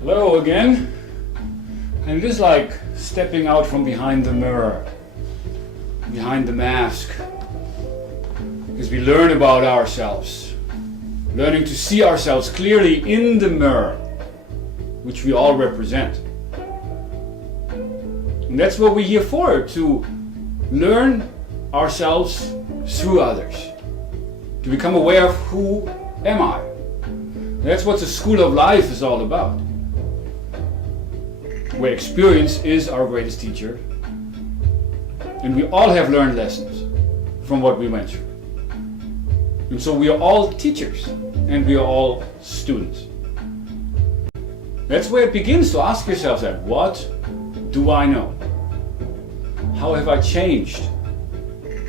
Hello again. And it is like stepping out from behind the mirror, behind the mask, because we learn about ourselves, learning to see ourselves clearly in the mirror, which we all represent. And that's what we're here for, to learn ourselves through others, to become aware of who am I. That's what the School of Life is all about, where experience is our greatest teacher, and we all have learned lessons from what we went through. And so we are all teachers, and we are all students. That's where it begins to ask yourself that, what do I know? How have I changed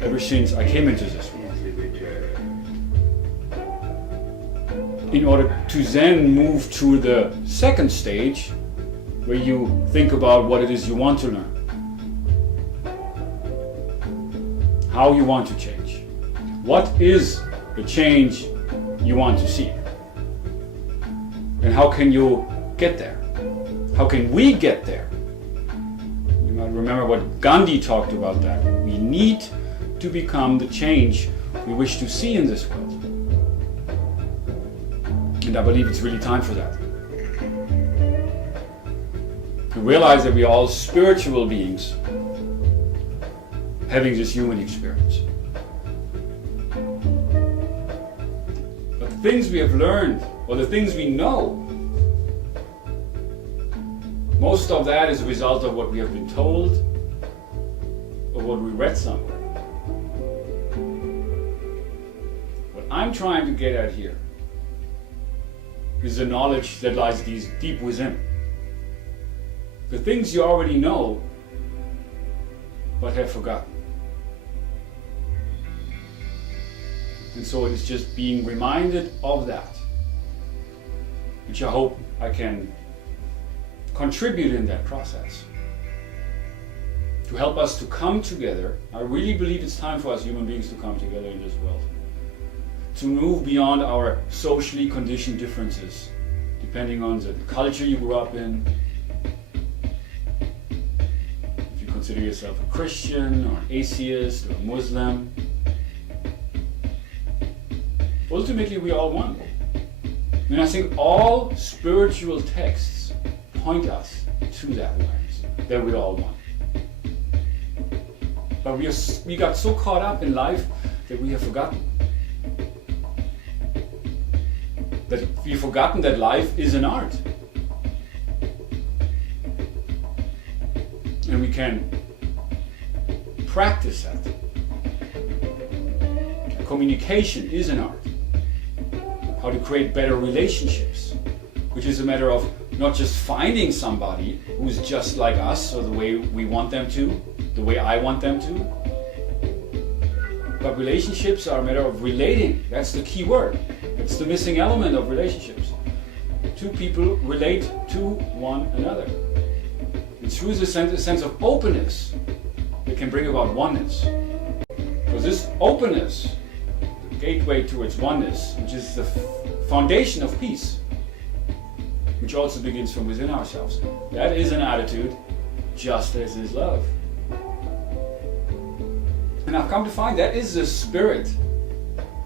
ever since I came into this world? In order to then move to the second stage, where you think about what it is you want to learn, how you want to change, what is the change you want to see, and how can you get there? How can we get there? You might remember what Gandhi talked about that. We need to become the change we wish to see in this world. And I believe it's really time for that. To realize that we are all spiritual beings having this human experience. But the things we have learned, or the things we know, most of that is a result of what we have been told or what we read somewhere. What I'm trying to get at here is the knowledge that lies deep within. The things you already know, but have forgotten. And so it is just being reminded of that, which I hope I can contribute in that process. To help us to come together. I really believe it's time for us human beings to come together in this world. To move beyond our socially conditioned differences, depending on the culture you grew up in. Consider yourself a Christian or an atheist or a Muslim. Ultimately, we all one. And I think all spiritual texts point us to that awareness, that we're all one. But we got so caught up in life that we have forgotten. That we've forgotten that life is an art. And we can practice that. Communication is an art. How to create better relationships, which is a matter of not just finding somebody who's just like us or the way we want them to, the way I want them to. But relationships are a matter of relating. That's the key word. It's the missing element of relationships. Two people relate to one another. And through the sense of openness, it can bring about oneness. Because this openness, the gateway towards oneness, which is the foundation of peace, which also begins from within ourselves, that is an attitude just as is love. And I've come to find that is the spirit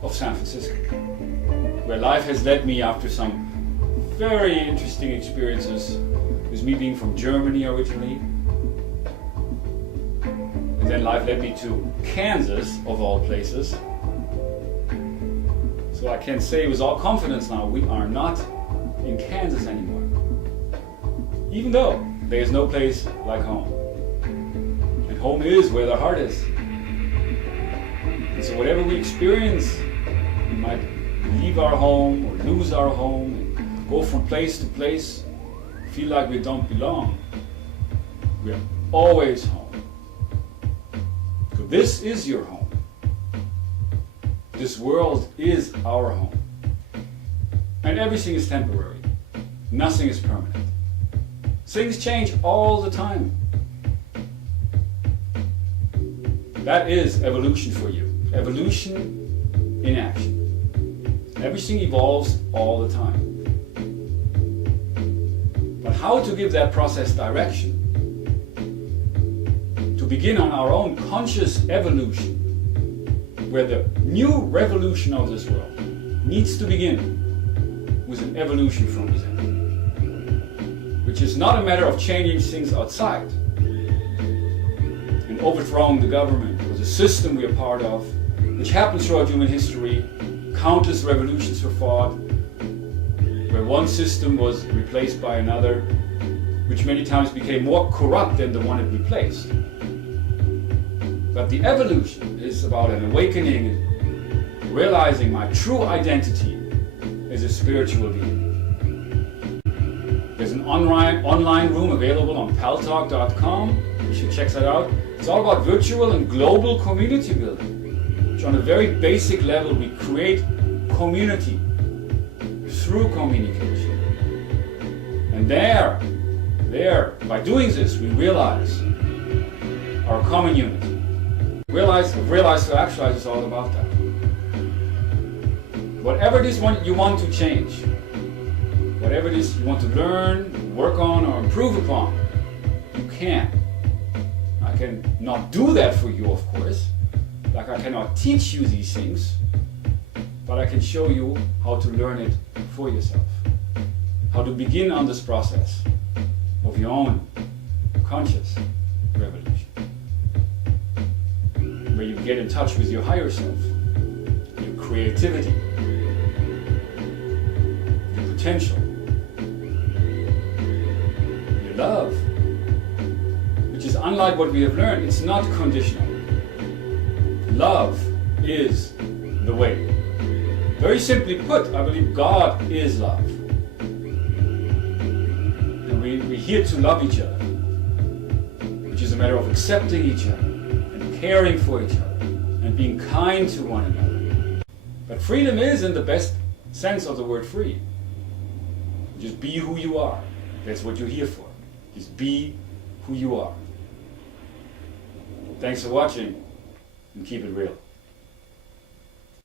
of San Francisco, where life has led me after some very interesting experiences, with me being from Germany originally. And then life led me to Kansas, of all places. So I can say with all confidence now, we are not in Kansas anymore. Even though there is no place like home. And home is where the heart is. And so whatever we experience, we might leave our home or lose our home and go from place to place, feel like we don't belong. We are always home. So this is your home. This world is our home. And everything is temporary. Nothing is permanent. Things change all the time. That is evolution for you. Evolution in action. Everything evolves all the time. But how to give that process direction? To begin on our own conscious evolution, where the new revolution of this world needs to begin with an evolution from within, which is not a matter of changing things outside and overthrowing the government or the system we are part of, which happens throughout human history. Countless revolutions were fought, where one system was replaced by another, which many times became more corrupt than the one it replaced. But the evolution is about an awakening, realizing my true identity as a spiritual being. There's an online room available on paltalk.com. You should check that out. It's all about virtual and global community building, which on a very basic level we create community through communication. And there, by doing this, we realize our common unity. Realize to actualize is all about that. Whatever it is you want to change, whatever it is you want to learn, work on, or improve upon, you can. I can not do that for you, of course. Like I cannot teach you these things, but I can show you how to learn it for yourself. How to begin on this process of your own conscious revolution, where you get in touch with your higher self, your creativity, your potential, your love, which is unlike what we have learned. It's not conditional. Love is the way. Very simply put, I believe God is love. And we're here to love each other, which is a matter of accepting each other and caring for each other and being kind to one another. But freedom is, in the best sense of the word free, just be who you are. That's what you're here for. Just be who you are. Thanks for watching, and keep it real.